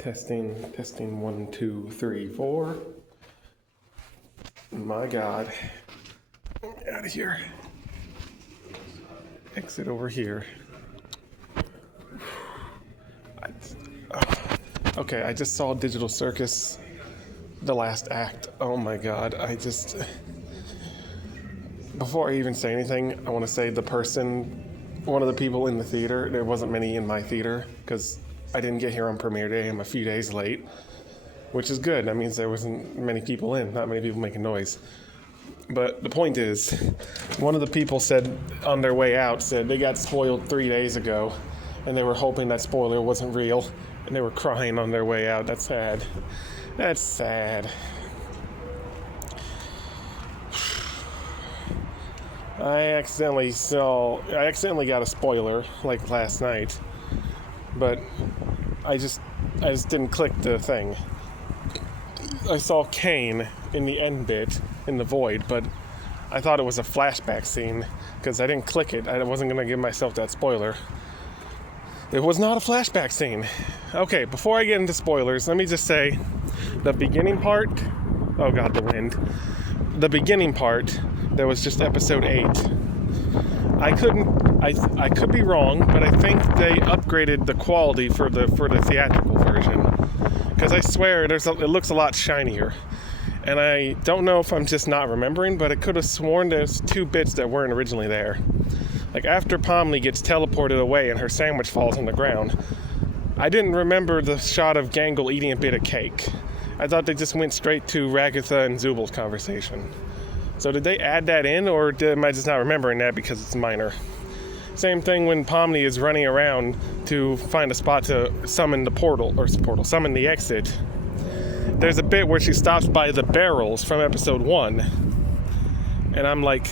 Testing 1, 2, 3, 4. My God. Out of here. Exit over here. Okay, I just saw Digital Circus, the last act. Oh my God, before I even say anything, I want to say one of the people in the theater, there wasn't many in my theater, because I didn't get here on premiere day. I'm a few days late, which is good. That means there wasn't many people in, not many people making noise. But the point is, one of the people said on their way out, said they got spoiled 3 days ago, and they were hoping that spoiler wasn't real, and they were crying on their way out. That's sad. That's sad. I accidentally got a spoiler like last night, but I just didn't click the thing. I saw Caine in the end bit in the void, but I thought it was a flashback scene because I didn't click it. I wasn't going to give myself that spoiler. It was not a flashback scene. Okay, before I get into spoilers, let me just say the beginning part, oh God, the wind. The beginning part, there was just episode 8. I could be wrong, but I think they upgraded the quality for the theatrical version, because I swear it looks a lot shinier. And I don't know if I'm just not remembering, but I could have sworn there's 2 bits that weren't originally there. Like after Pomley gets teleported away and her sandwich falls on the ground, I didn't remember the shot of Gangle eating a bit of cake. I thought they just went straight to Ragatha and Zubal's conversation. So did they add that in, or am I just not remembering that because it's minor? Same thing when Pomni is running around to find a spot to summon the summon the exit. There's a bit where she stops by the barrels from episode 1. And I'm like,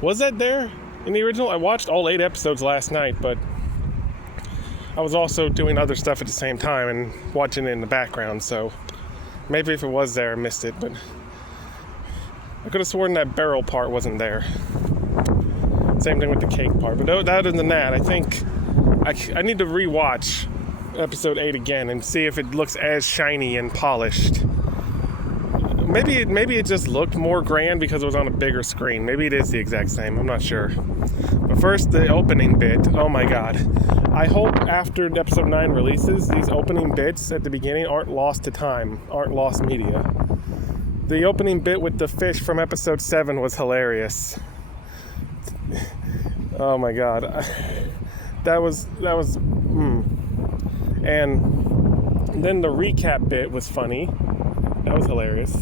was that there in the original? I watched all 8 episodes last night, but I was also doing other stuff at the same time and watching it in the background, so maybe if it was there, I missed it, but I could have sworn that barrel part wasn't there. Same thing with the cake part. But other than that, I think I need to rewatch episode 8 again and see if it looks as shiny and polished. Maybe it just looked more grand because it was on a bigger screen. Maybe it is the exact same. I'm not sure. But first, the opening bit. Oh my God. I hope after episode 9 releases, these opening bits at the beginning aren't lost to time, aren't lost media. The opening bit with the fish from episode 7 was hilarious. Oh my God. That was. And then the recap bit was funny. That was hilarious.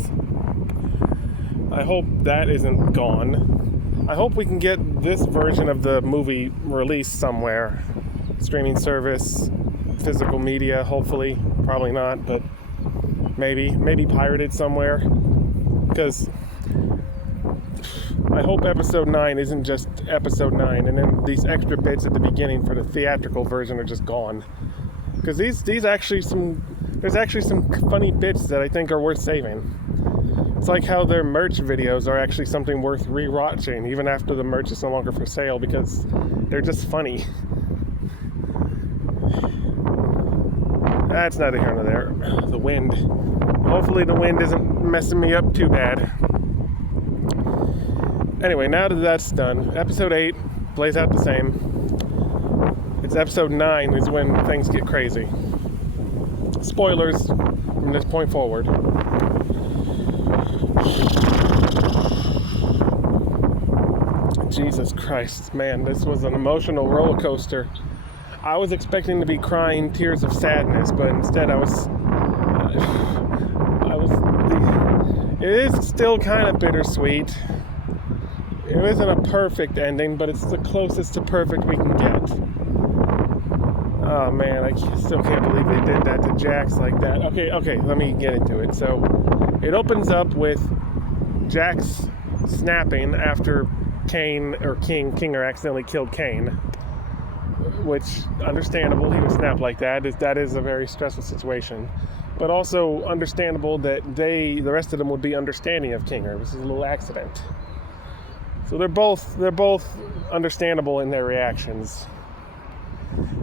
I hope that isn't gone. I hope we can get this version of the movie released somewhere. Streaming service, physical media, hopefully. Probably not, but maybe pirated somewhere. Because I hope episode 9 isn't just episode 9, and then these extra bits at the beginning for the theatrical version are just gone. Because there's actually some funny bits that I think are worth saving. It's like how their merch videos are actually something worth re-watching, even after the merch is no longer for sale, because they're just funny. That's neither here nor there. The wind. Hopefully the wind isn't messing me up too bad. Anyway, now that that's done, episode 8 plays out the same. It's episode 9 is when things get crazy. Spoilers from this point forward. Jesus Christ, man, this was an emotional roller coaster. I was expecting to be crying tears of sadness, but instead it is still kind of bittersweet. It isn't a perfect ending, but it's the closest to perfect we can get. Oh man, I still can't believe they did that to Jax like that. Okay, let me get into it. So, it opens up with Jax snapping after Kinger accidentally killed Caine. Which, understandable, he would snap like that. That is a very stressful situation. But also understandable that the rest of them would be understanding of Kinger. This is a little accident. So they're both understandable in their reactions.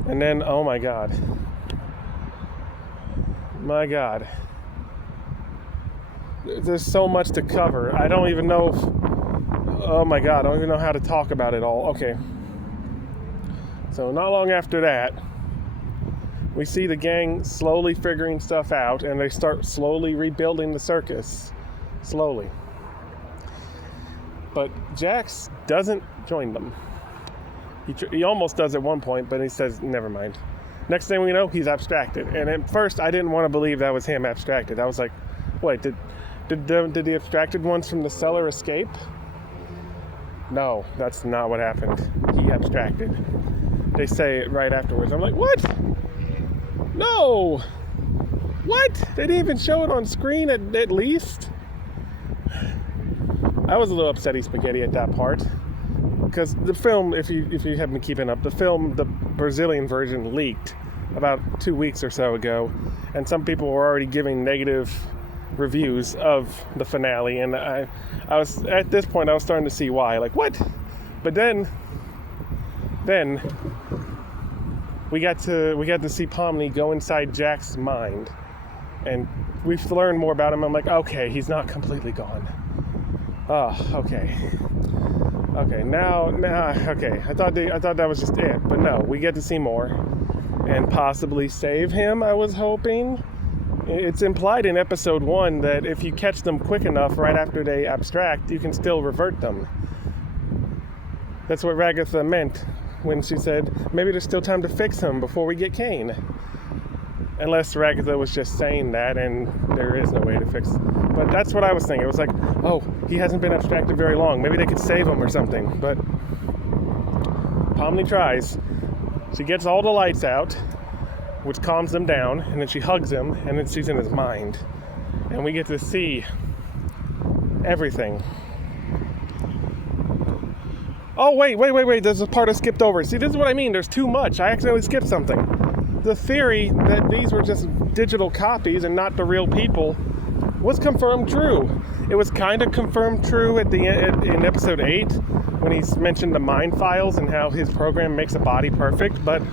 And then, oh my God. My God. There's so much to cover. I don't even know if... Oh my God, I don't even know how to talk about it all. Okay. So not long after that, we see the gang slowly figuring stuff out, and they start slowly rebuilding the circus. Slowly. But Jax doesn't join them. He almost does at one point, but he says, never mind. Next thing we know, he's abstracted. And at first, I didn't want to believe that was him abstracted. I was like, wait, did the abstracted ones from the cellar escape? No, that's not what happened. He abstracted. They say it right afterwards. I'm like, what? No! What? They didn't even show it on screen at least? I was a little upsetty spaghetti at that part. Because the film, if you haven't been keeping up, the film, the Brazilian version, leaked about 2 weeks or so ago. And some people were already giving negative reviews of the finale. And I was, at this point, I was starting to see why. Like, what? But then we got to see Pomni go inside Jack's mind, and we've learned more about him. I'm like, okay, he's not completely gone. Oh, okay. Now, okay. I thought that was just it, but no, we get to see more, and possibly save him. I was hoping. It's implied in episode 1 that if you catch them quick enough right after they abstract, you can still revert them. That's what Ragatha meant when she said, maybe there's still time to fix him before we get Caine. Unless Ragatha was just saying that and there is no way to fix him. But that's what I was thinking. It was like, oh, he hasn't been abstracted very long. Maybe they could save him or something. But Pomni tries. She gets all the lights out, which calms them down, and then she hugs him, and then she's in his mind. And we get to see everything. Oh, wait, there's a part I skipped over. See, this is what I mean. There's too much. I accidentally skipped something. The theory that these were just digital copies and not the real people was confirmed true. It was kind of confirmed true at the end in episode 8 when he mentioned the mind files and how his program makes a body perfect, but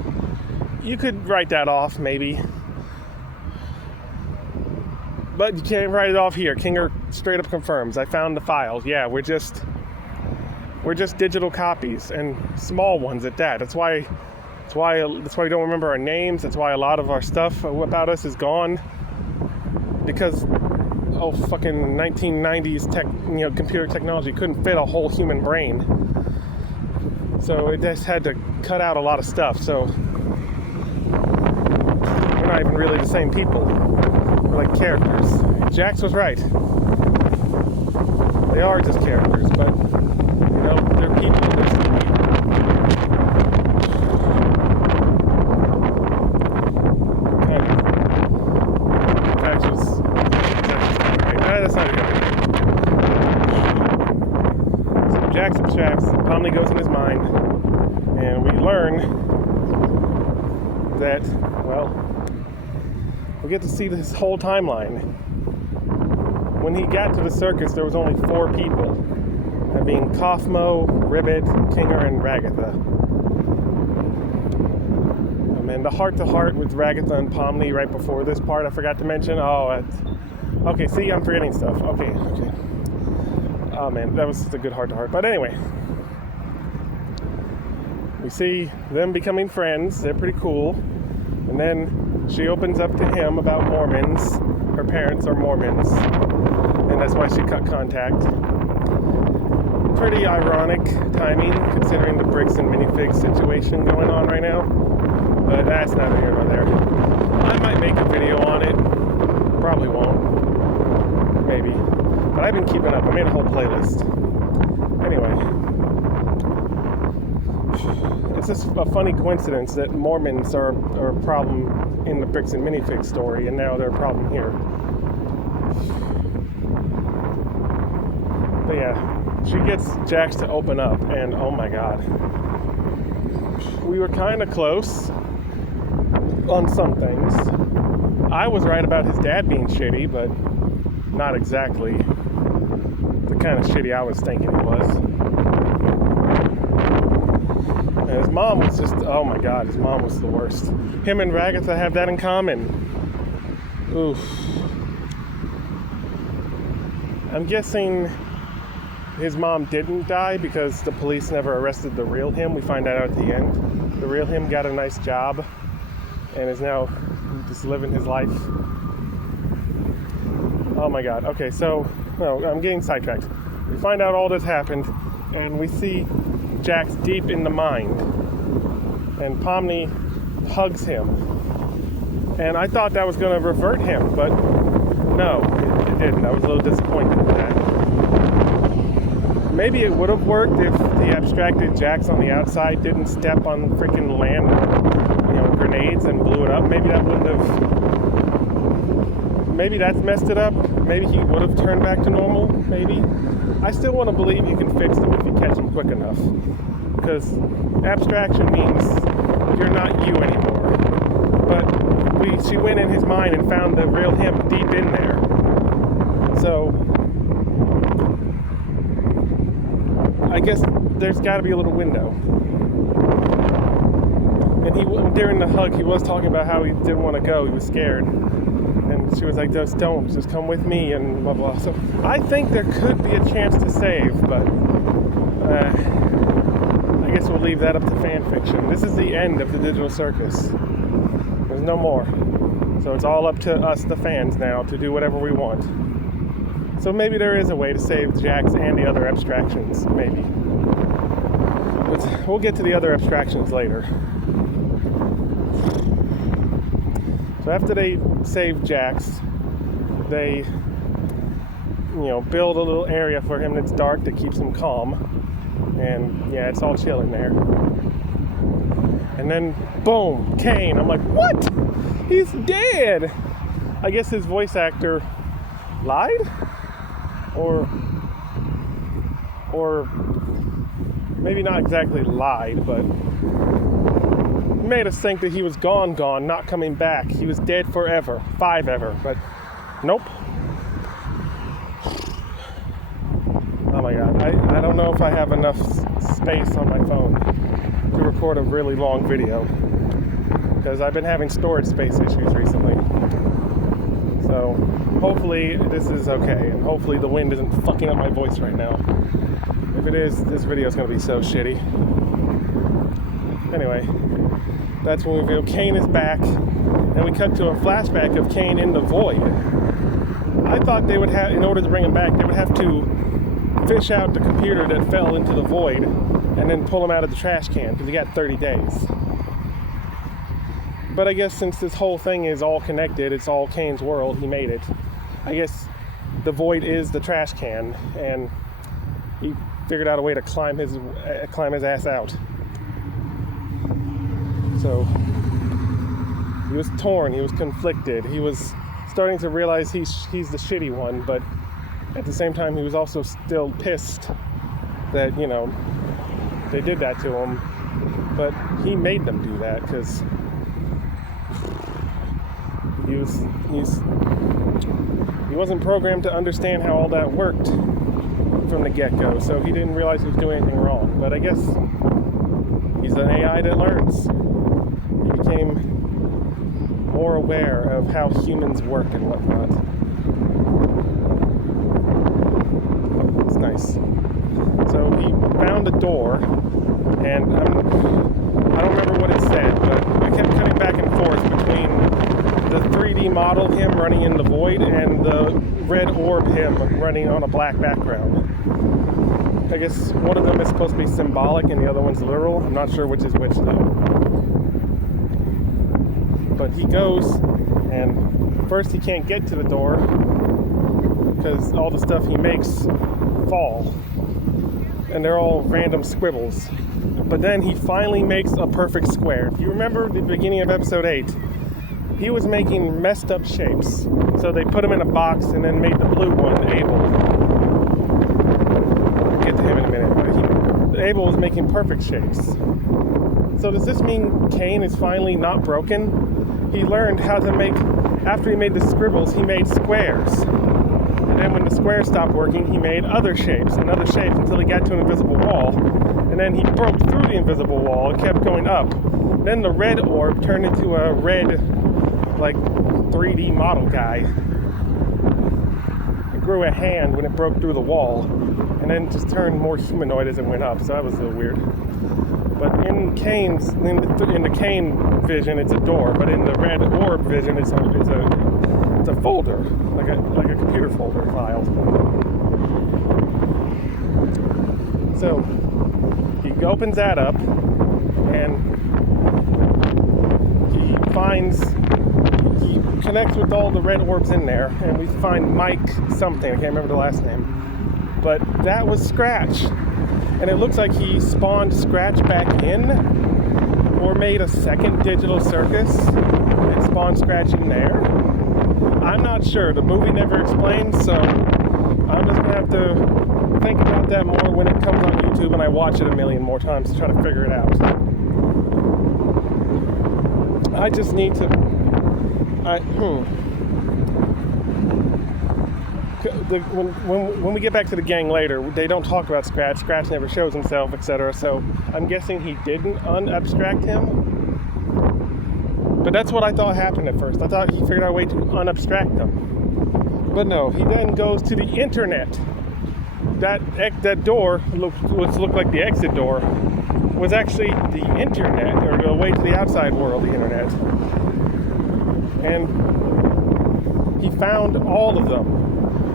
you could write that off, maybe. But you can't write it off here. Kinger straight up confirms. I found the files. Yeah, we're just digital copies, and small ones at that. That's why we don't remember our names. That's why a lot of our stuff about us is gone. Because fucking 1990s computer technology couldn't fit a whole human brain. So it just had to cut out a lot of stuff. So we're not even really the same people. We're like characters. Jax was right. They are just characters, but they're people. They're still people. That's not good. So Jax abstracts, Pomni goes in his mind, and we learn that, we get to see this whole timeline. When he got to the circus, there was only 4 people. That being Kaufmo, Ribbit, Kinger, and Ragatha. And the heart-to-heart with Ragatha and Pomni right before this part, I forgot to mention. Okay, see, I'm forgetting stuff. Okay. Oh, man, that was just a good heart-to-heart. But anyway, we see them becoming friends. They're pretty cool. And then she opens up to him about Mormons. Her parents are Mormons. And that's why she cut contact. Pretty ironic timing, considering the bricks and minifigs situation going on right now. But that's neither here nor there. I might make a video on it. Probably won't. Maybe. But I've been keeping up. I made a whole playlist. Anyway. It's just a funny coincidence that Mormons are a problem in the bricks and minifigs story, and now they're a problem here. But yeah. She gets Jax to open up, and oh my god. We were kind of close on some things. I was right about his dad being shitty, but not exactly the kind of shitty I was thinking he was. And his mom was just, oh my god, his mom was the worst. Him and Ragatha have that in common. Oof. I'm guessing his mom didn't die because the police never arrested the real him. We find out at the end. The real him got a nice job and is now just living his life. Oh my god. Okay, so, no, I'm getting sidetracked. We find out all this happened, and we see Jax deep in the mine. And Pomni hugs him. And I thought that was going to revert him, but no, it didn't. I was a little disappointed in that. Maybe it would have worked if the abstracted Jax on the outside didn't step on freaking land, grenades and blew it up. Maybe that wouldn't have... Maybe that's messed it up. Maybe he would have turned back to normal. Maybe. I still want to believe you can fix them if you catch them quick enough. Because abstraction means you're not you anymore. But she went in his mind and found the real him deep in there. So I guess there's got to be a little window. And during the hug, he was talking about how he didn't want to go. He was scared. And she was like, just come with me, and blah, blah. So I think there could be a chance to save, but I guess we'll leave that up to fan fiction. This is the end of the digital circus. There's no more. So it's all up to us, the fans, now, to do whatever we want. So maybe there is a way to save Jax and the other abstractions, maybe. But we'll get to the other abstractions later. So after they save Jax, they, build a little area for him that's dark that keeps him calm. And yeah, it's all chill in there. And then, boom, Caine. I'm like, what? He's dead! I guess his voice actor lied? Or maybe not exactly lied, but made us think that he was gone, not coming back. He was dead forever, ever, but nope. Oh my god, I don't know if I have enough space on my phone to record a really long video, because I've been having storage space issues recently. So hopefully this is okay, and hopefully the wind isn't fucking up my voice right now. If it is, this video is going to be so shitty. Anyway, that's when we reveal Caine is back, and we cut to a flashback of Caine in the void. I thought they would have, in order to bring him back, they would have to fish out the computer that fell into the void and then pull him out of the trash can, because he got 30 days. But I guess since this whole thing is all connected, it's all Caine's world, he made it. I guess the void is the trash can, and he figured out a way to climb his ass out. So he was torn, he was conflicted, he was starting to realize he's the shitty one, but at the same time he was also still pissed that, they did that to him. But he made them do that, because he wasn't programmed to understand how all that worked from the get-go, so he didn't realize he was doing anything wrong. But I guess he's an AI that learns. He became more aware of how humans work and whatnot. Oh, it's nice. So he found a door, and I don't remember what it said, but I kept cutting back and forth between the 3D model him running in the void and the red orb him running on a black background. I guess one of them is supposed to be symbolic and the other one's literal. I'm not sure which is which though. But he goes, and first he can't get to the door because all the stuff he makes fall. And they're all random scribbles. But then he finally makes a perfect square. If you remember the beginning of episode 8, he was making messed up shapes. So they put him in a box and then made the blue one, Abel. We'll get to him in a minute. But Abel was making perfect shapes. So does this mean Caine is finally not broken? He learned how to make, after he made the scribbles, he made squares. And then when the squares stopped working, he made other shapes and other shapes until he got to an invisible wall. And then he broke through the invisible wall and kept going up. Then the red orb turned into a red like 3D model guy. It grew a hand when it broke through the wall, and then just turned more humanoid as it went up. So that was a little weird. But in the Caine vision, it's a door. But in the red orb vision, it's a folder, like a computer folder file. So he opens that up, and he connects with all the red orbs in there, and we find Mike something. I can't remember the last name, but that was Scratch. And it looks like he spawned Scratch back in, or made a second digital circus and spawned Scratch in there. I'm not sure. The movie never explained, so I'm just gonna have to think about that more when it comes on YouTube and I watch it a million more times to try to figure it out. I just need to. When we get back to the gang later, they don't talk about Scratch. Scratch never shows himself, etc. So I'm guessing he didn't unabstract him. But that's what I thought happened at first. I thought he figured out a way to unabstract them. But no, he then goes to the internet. That door, which looked like the exit door, was actually the internet, or the way to the outside world, the internet. And he found all of them.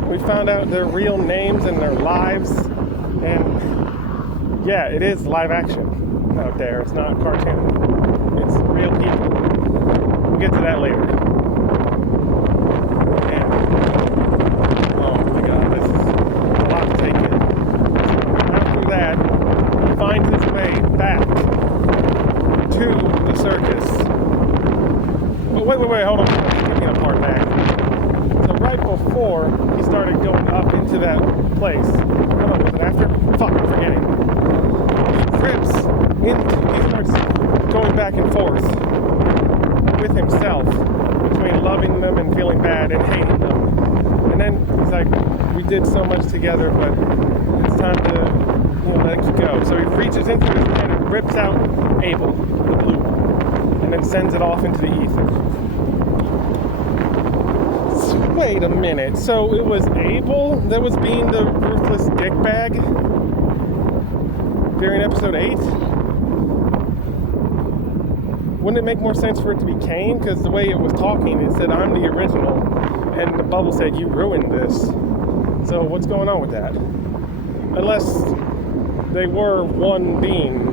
We found out their real names and their lives, and yeah, it is live action out there. It's not cartoon. It's real people. We'll get to that later. And, oh my god, this is a lot to take in. After that, he finds his way back to the circus. Oh, wait, hold on. Give me a part back. So right before he started going up into that place, was it after? Fuck, I'm forgetting. He starts going back and forth with himself between loving them and feeling bad and hating them. And then he's like, we did so much together, but it's time to let it go. So he reaches into his hand and rips out Abel, the blue, and then sends it off into the ether. Wait a minute, so it was Abel that was being the ruthless dickbag during episode 8? Wouldn't it make more sense for it to be Caine? Because the way it was talking, it said, I'm the original, and the bubble said, you ruined this. So what's going on with that? Unless they were one being,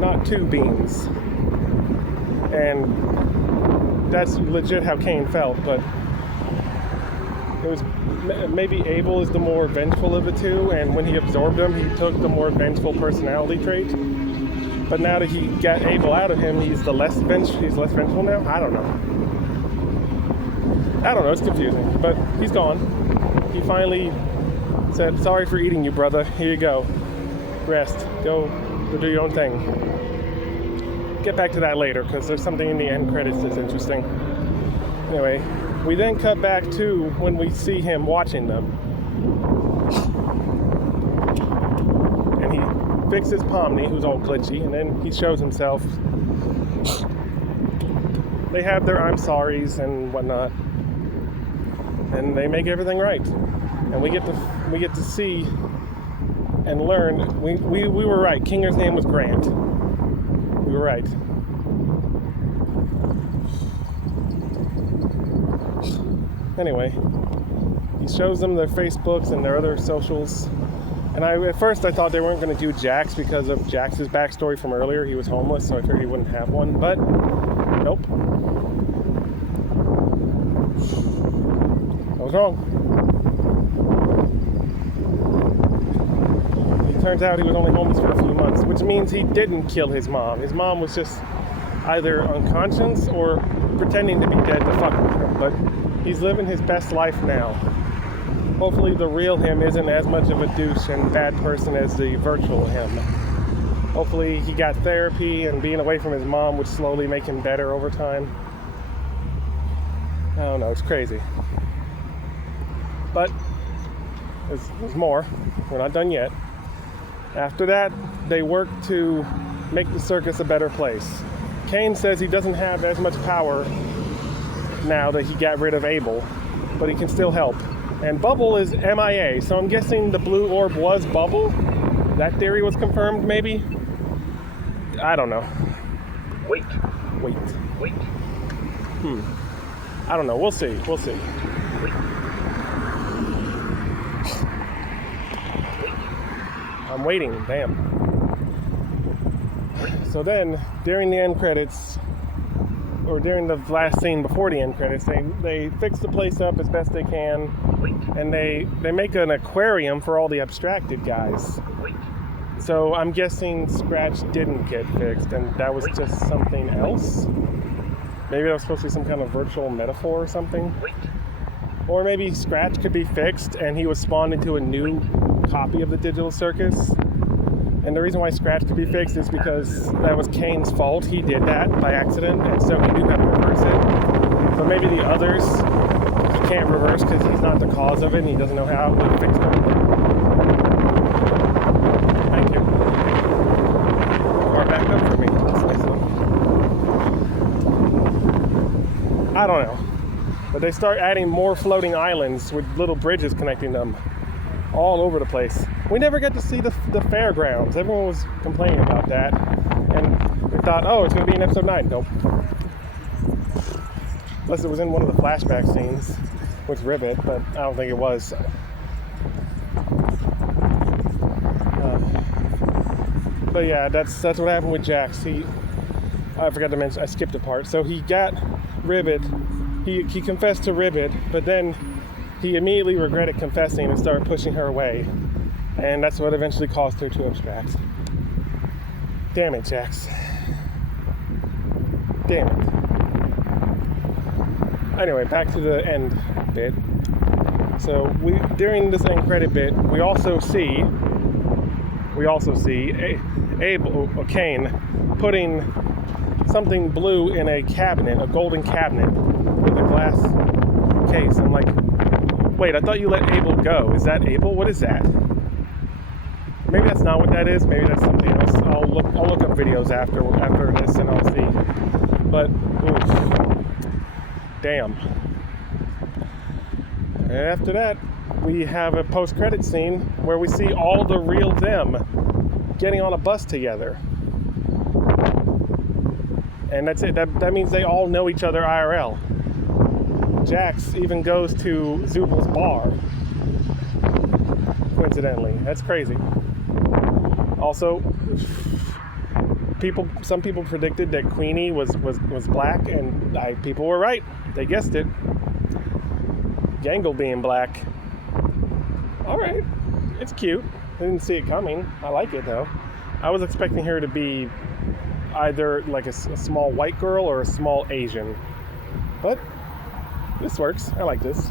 not two beings. And that's legit how Caine felt, but it was maybe Abel is the more vengeful of the two, and when he absorbed him, he took the more vengeful personality trait. But now that he got Abel out of him, he's less vengeful now? I don't know, it's confusing. But he's gone. He finally said, sorry for eating you, brother. Here you go. Rest. Go do your own thing. Get back to that later, because there's something in the end credits that's interesting. Anyway, we then cut back to when we see him watching them. And he fixes Pomni, who's all glitchy, and then he shows himself. They have their I'm sorries and whatnot. And they make everything right. And we get to see and learn. We were right. Kinger's name was Grant. We were right. Anyway, he shows them their Facebooks and their other socials. And at first I thought they weren't going to do Jax because of Jax's backstory from earlier. He was homeless, so I figured he wouldn't have one. But nope. I was wrong. It turns out he was only homeless for a few months, which means he didn't kill his mom. His mom was just either unconscious or pretending to be dead to fuck with him. But he's living his best life now. Hopefully the real him isn't as much of a douche and bad person as the virtual him. Hopefully he got therapy and being away from his mom would slowly make him better over time. I don't know, it's crazy. But there's more. We're not done yet. After that, they work to make the circus a better place. Caine says he doesn't have as much power now that he got rid of Abel, but he can still help. And Bubble is MIA, so I'm guessing the blue orb was Bubble? That theory was confirmed, maybe? I don't know. Wait. I don't know. We'll see. Wait. I'm waiting. Damn. So then, during the end credits, or during the last scene before the end credits, they fix the place up as best they can, and they make an aquarium for all the abstracted guys. So I'm guessing Scratch didn't get fixed, and that was just something else. Maybe that was supposed to be some kind of virtual metaphor or something. Or maybe Scratch could be fixed, and he was spawned into a new copy of the digital circus. And the reason why Scratch could be fixed is because that was Caine's fault. He did that by accident, and so he knew how to reverse it. But maybe the others, he can't reverse because he's not the cause of it, and he doesn't know how to fix them. Thank you. Or back up for me. That's nice of them. I don't know. But they start adding more floating islands with little bridges connecting them all over the place. We never got to see the fairgrounds. Everyone was complaining about that. And we thought, oh, it's going to be in episode 9. Nope. Unless it was in one of the flashback scenes with Ribbit, but I don't think it was. But yeah, that's what happened with Jax. I forgot to mention, I skipped a part. So he got Ribbit. He confessed to Ribbit, but then he immediately regretted confessing and started pushing her away. And that's what eventually caused her to abstract. Damn it, Jax. Damn it. Anyway, back to the end bit. So during this end credit bit, we also see Caine putting something blue in a cabinet, a golden cabinet with a glass case. I'm like, wait, I thought you let Abel go. Is that Abel? What is that? Maybe that's not what that is. Maybe that's something else. I'll look up videos after this and I'll see. But oof, damn. And after that, we have a post-credit scene where we see all the real them getting on a bus together. And that's it. That means they all know each other IRL. Jax even goes to Zubal's bar. Coincidentally. That's crazy. Also, some people predicted that Queenie was black, and people were right. They guessed it. Gangle being black. Alright. It's cute. I didn't see it coming. I like it though. I was expecting her to be either like a small white girl or a small Asian. But this works. I like this.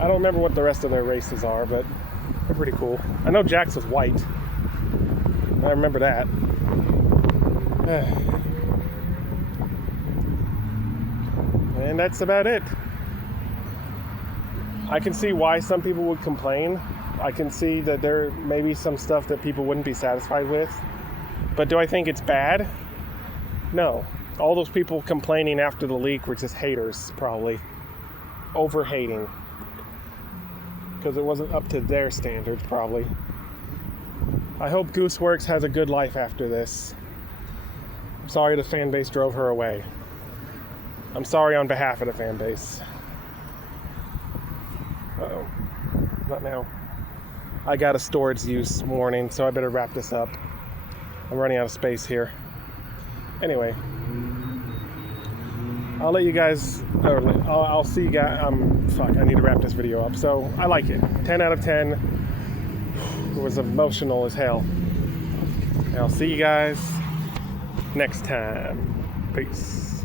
I don't remember what the rest of their races are, but they're pretty cool. I know Jax was white. I remember that. And that's about it. I can see why some people would complain. I can see that there may be some stuff that people wouldn't be satisfied with. But do I think it's bad? No. All those people complaining after the leak were just haters, probably. Over-hating. Because it wasn't up to their standards, probably. I hope Gooseworks has a good life after this. I'm sorry the fan base drove her away. I'm sorry on behalf of the fan base. Uh-oh. Not now. I got a storage use warning, so I better wrap this up. I'm running out of space here. Anyway. I'll let you guys, I'll see you guys, I need to wrap this video up. So, I like it. 10 out of 10. It was emotional as hell. And I'll see you guys next time. Peace.